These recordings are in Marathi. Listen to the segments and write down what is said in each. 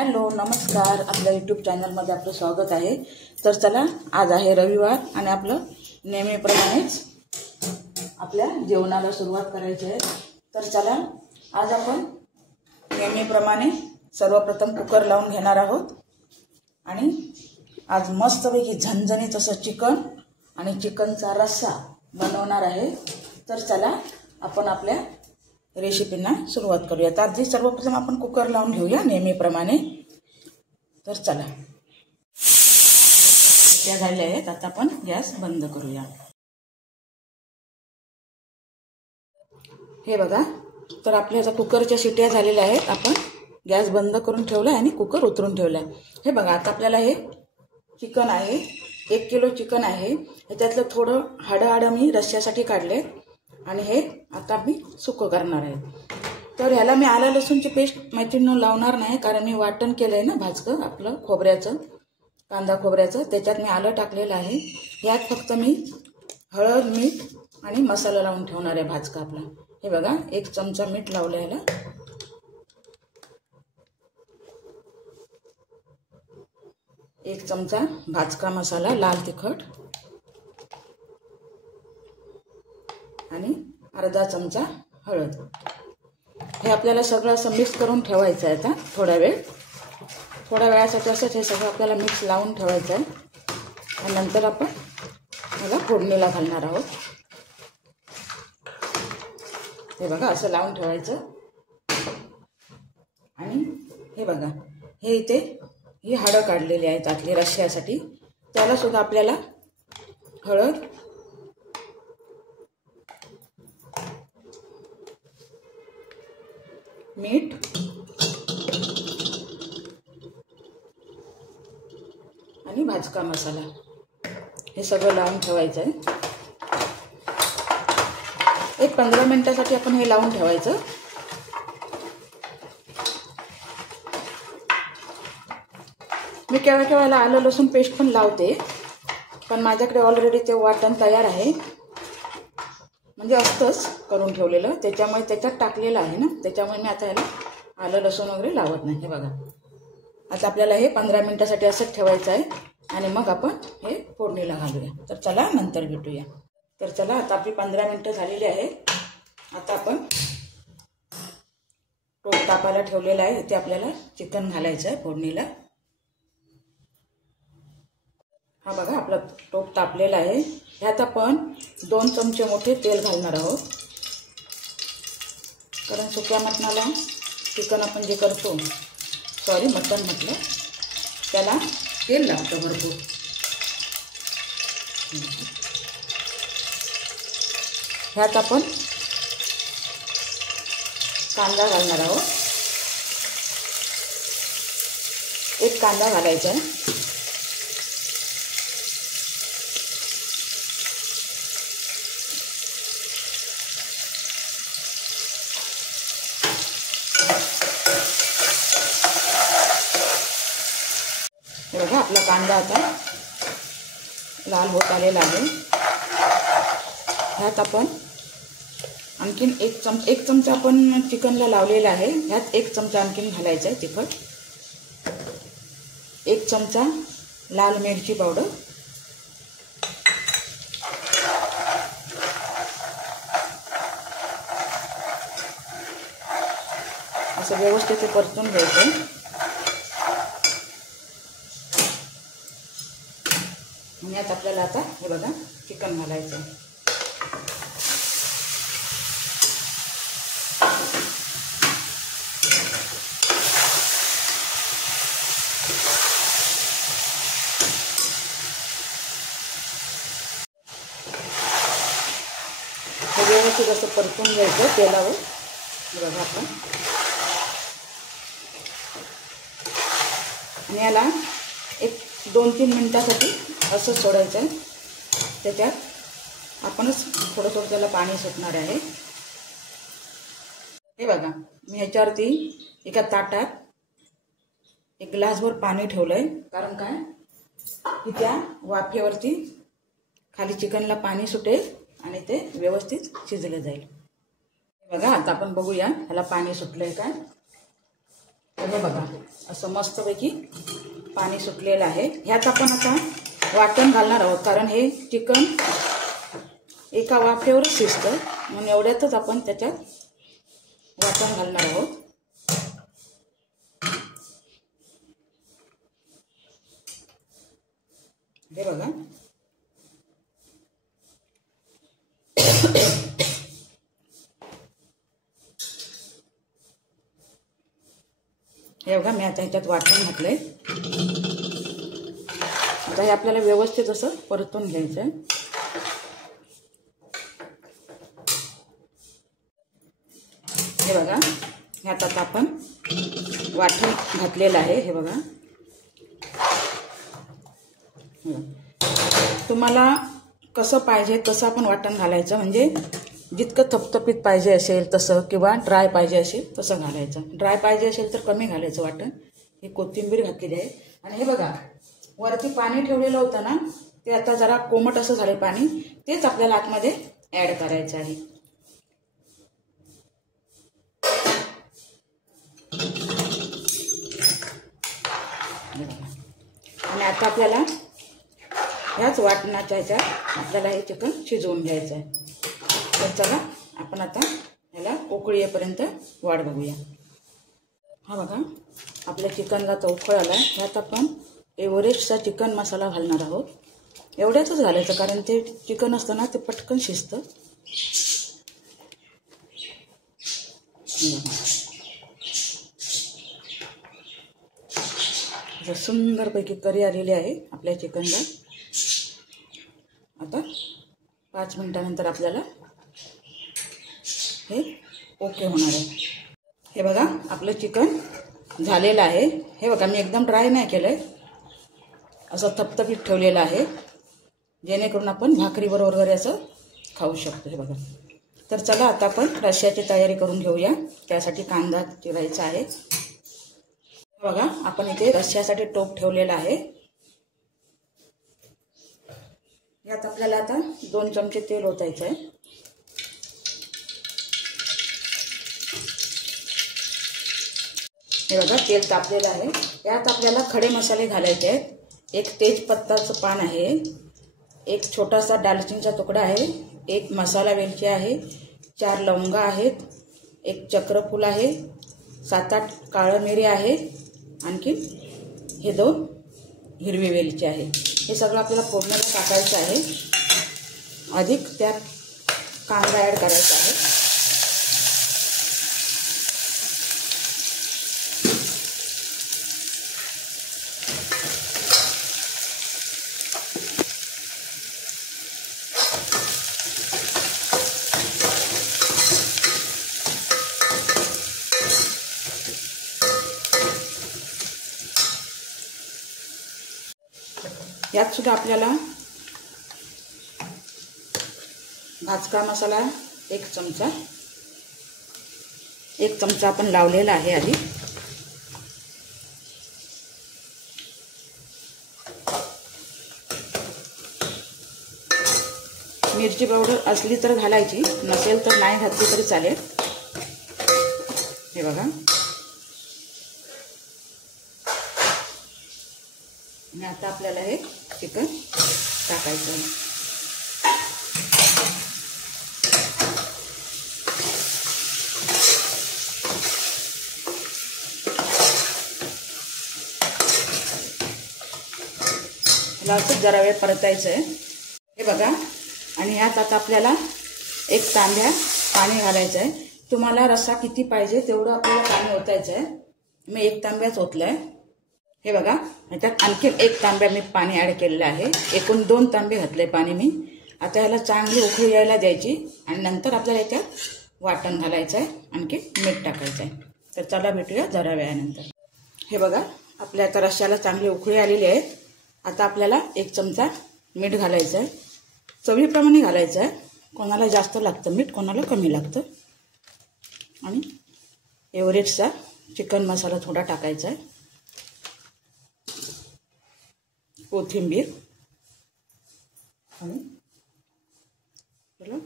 हॅलो नमस्कार, आपल्या यूट्यूब चॅनलमध्ये आपलं स्वागत आहे। तर चला, आज आहे रविवार आणि आपलं नेहमीप्रमाणेच आपल्या जेवणाला सुरुवात करायची आहे। तर चला, आज आपण नेहमीप्रमाणे सर्वप्रथम कुकर लावून घेणार आहोत आणि आज मस्तपैकी झणझणीत असं चिकन आणि चिकनचा रस्सा बनवणार आहे। तर चला, आपण आपल्या रेसिपीना सुरुवात करूया। तर आधी सर्वप्रथम आपण कुकर लावून घेऊया नेहमीप्रमाणे। तर चला, शिट्या झाल्या आहेत, आता आपण गॅस बंद करूया। हे बघा, तर आपल्या कुकरच्या शिट्या झालेल्या आहेत। आपण गॅस बंद करून ठेवला आणि कुकर उतरून ठेवला। हे बघा, आता आपल्याला हे चिकन आहे, 1 किलो चिकन आहे। त्यातलं थोडं हाडं मी रस्स्यासाठी काढले आणि हे आता मी सुकं करणार आहे। तर ह्याला मी आलं लसूणची पेस्ट मैत्रिणीनं लावणार नाही, कारण मी वाटण केलंय ना भाजकं आपलं खोबऱ्याचं, कांदा खोबऱ्याचं, त्याच्यात मी आलं टाकलेलं आहे। यात फक्त मी हळद, मीठ आणि मसाला लावून ठेवणार आहे भाजका आपला। हे बघा, 1 चमचा मीठ लावलं ह्याला, 1 चमचा भाजका मसाला लाल तिखट आणि अर्धा चमचा हळद। हे आपल्याला सगळं असं मिक्स करून ठेवायचं आहे। आता थोड्या वेळासाठी असंच हे सगळं आपल्याला मिक्स लावून ठेवायचं आहे आणि नंतर आपण ह्याला फोडणीला घालणार आहोत। हे बघा, असं लावून ठेवायचं आणि हे बघा, हे इथे ही हाडं काढलेली आहेत आतली रस्स्यासाठी, त्याला सुद्धा आपल्याला हळद, मीठ आणि भाजका मसाला हे सगळं लावून ठेवायचं आहे। एक 15 मिनिटासाठी आपण हे लावून ठेवायचं। मी केव्हा आलं लसूण पेस्ट पण लावते, पण माझ्याकडे ऑलरेडी ते वाटण तयार आहे, म्हणजे असतंच करून ठेवलेलं, त्याच्यामुळे त्याच्यात टाकलेलं आहे ना, त्याच्यामुळे मी आता याला आलं लसूण वगैरे लावत नाही। हे बघा, आता आपल्याला हे 15 मिनिटासाठी असंच ठेवायचं आहे आणि मग आपण हे फोडणीला घालूया। तर चला, नंतर भेटूया। तर चला, आता आपली 15 मिनिटं झालेली आहे। आता आपण टोप तापायला ठेवलेला आहे, इथे आपल्याला चिकन घालायचं आहे फोडणीला। हा बघा, आपला टोप तापलेला आहे। ह्यात आपण 2 चमचे मोठे तेल घालणार आहोत, कारण सुक्या मटणाला चिकन आपण जे करतो, मटण म्हटलं, त्याला तेल लागतं भरपूर। ह्यात आपण कांदा घालणार आहोत, 1 कांदा घालायचा आहे। बघा, आपला कांदा आता लाल होत आलेला आहे। ह्यात आपण आणखीन 1 चमचा आपण चिकनला लावलेला आहे, ह्यात 1 चमचा आणखीन घालायचा आहे तिखट, 1 चमचा लाल मिरची पावडर, असं व्यवस्थित परतून घ्यायचं। आणि यात आपल्याला आता हे बघा चिकन घालायचं आहे। हे व्यवस्थित असं परतून घ्यायचं तेलावर। हे बघा आपण, आणि याला 1-2-3 मिनिटासाठी असं सोडायचं आहे। त्याच्यात आपणच थोडं त्याला पाणी सुटणार आहे। हे बघा, मी ह्याच्यावरती एका ताटात 1 ग्लासभर पाणी ठेवलंय, कारण काय की त्या वाफेवरती खाली चिकनला पाणी सुटेल आणि ते व्यवस्थित शिजलं जाईल। बघा, आता आपण बघूया ह्याला पाणी सुटलंय का। हे बघा असं मस्तपैकी पाणी सुटलेलं आहे. ह्यात आपण आता वाटण घालणार आहोत, कारण हे चिकन एका वाफेवरच शिजतं, म्हणून एवढ्यातच आपण त्याच्यात वाटण घालणार आहोत. हे बघा हे बघा मी आता ह्याच्यात वाटण घातलंय. आता हे आपल्याला व्यवस्थित असं परतून घ्यायचं आहे. हे बघा ह्यात आता आपण वाटण घातलेलं आहे. हे बघा तुम्हाला कसं पाहिजे तसं आपण वाटण घालायचं, म्हणजे जितकं थपथपीत पाहिजे असेल तसं, किंवा ड्राय पाहिजे असेल तसं घालायचं. ड्राय पाहिजे असेल तर कमी घालायचं वाटण. हे कोथिंबीर घातलेली आहे. आणि हे बघा वरती पाणी ठेवलेलं होतं ना, ते आता जरा कोमट असं झालं पाणी, तेच आपल्याला आतमध्ये ॲड करायचं आहे. आणि आता आपल्याला ह्याच वाटणाच्या ह्याच्यात आपल्याला हे चिकन शिजवून घ्यायचं आहे. तर चला आपण आता ह्याला उकळी येईपर्यंत वाट बघूया. हा बघा आपल्या चिकनला तो उकळ आला. ह्यात आपण एव्हरेस्टचा चिकन मसाला घालणार आहोत. एवढ्याच घालायचं, कारण ते चिकन असतं ना ते पटकन शिजतं. सुंदरपैकी करी आलेली आहे आपल्या चिकनला. आता 5 मिनिटानंतर आपल्याला हे ओके होणार आहे. हे बघा आपलं चिकन झालेलं आहे. हे बघा मी एकदम ड्राय नाही केलं आहे, असं थपथपीत ठेवलेलं आहे, जेणेकरून आपण भाकरीबरोबर वगैरे असं खाऊ शकतो. हे बघा. तर चला आता आपण रश्श्याची तयारी करून घेऊया. त्यासाठी कांदा चिरायचा आहे. बघा आपण इथे रश्श्यासाठी टोप ठेवलेला आहे. यात आपल्याला आता 2 चमचे तेल ओतायचं आहे. हे बघा तेल तापलेलं आहे. यात आपल्याला खडे मसाले घालायचे आहेत. एक तेजपत्ताचं पान आहे, एक छोटासा दालचिनीचा तुकडा आहे, एक मसाला वेलची आहे, 4 लवंगा आहेत, एक चक्रफूल आहे, 7-8 काळं मिरी आहे, आणखी हे 2 हिरवी वेलची आहे. हे सगळं आपल्याला फोडणीला टाकायचं आहे. अधिक त्यात कांदा ॲड करायचा आहे. यात सुद्धा आपल्याला भाजका मसाला 1 चमचा आपण लावलेला आहे आधी. मिरची पावडर असली तर घालायची, नसेल तर नाही घातली तरी चालेल. हे बघा आणि आता आपल्याला हे चिकन टाकायचं आहे. ह्याला असं जरा वेळ परतायचं आहे. हे बघा आणि ह्यात आता आपल्याला 1 तांब्या पाणी घालायचं आहे. तुम्हाला रस्सा किती पाहिजे तेवढं आपल्याला पाणी ओतायचं आहे. मी 1 तांब्याच ओतलं आहे. हे बघा ह्याच्यात आणखी 1 तांब्या मी पाणी ॲड केलेलं आहे. एकूण 2 तांबे घातले पाणी मी. आता ह्याला चांगली उकळी यायला द्यायची आणि नंतर आपल्याला याच्यात वाटण घालायचं आहे, आणखी मीठ टाकायचं आहे. तर चला भेटूया जरा वेळानंतर. हे बघा आपल्या आता रश्श्याला चांगली उकळी आलेली आहे. आता आपल्याला 1 चमचा मीठ घालायचं आहे. चवीप्रमाणे घालायचं आहे. कोणाला जास्त लागतं मीठ, कोणाला कमी लागतं. आणि एव्हरेस्टचा चिकन मसाला थोडा टाकायचा आहे. कोथिंबीर आणि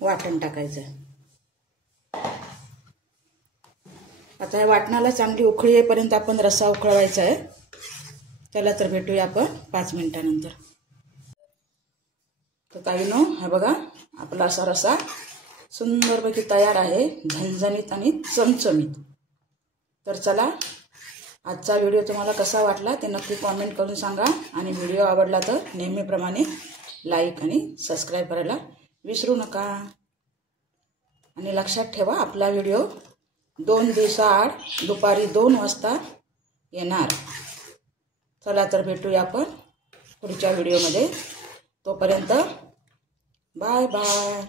वाटण टाकायचं आहे. आता ह्या वाटणाला चांगली उकळी येईपर्यंत आपण रस्सा उकळवायचा आहे. चला तर भेटूया आपण 5 मिनिटानंतर. तर ताईनो, हा बघा आपला असा रस्सा सुंदरपैकी तयार आहे, झणझणीत आणि चमचमीत. तर चला, आजचा व्हिडिओ तुम्हाला कसा वाटला ते नक्की कॉमेंट करून सांगा. आणि व्हिडिओ आवडला तर नेहमीप्रमाणे लाईक आणि सबस्क्राईब करायला विसरू नका. आणि लक्षात ठेवा, आपला व्हिडिओ 2 दिवसाआड दुपारी 2 वाजता येणार. चला तर भेटूया आपण पुढच्या व्हिडिओमध्ये. तोपर्यंत बाय बाय.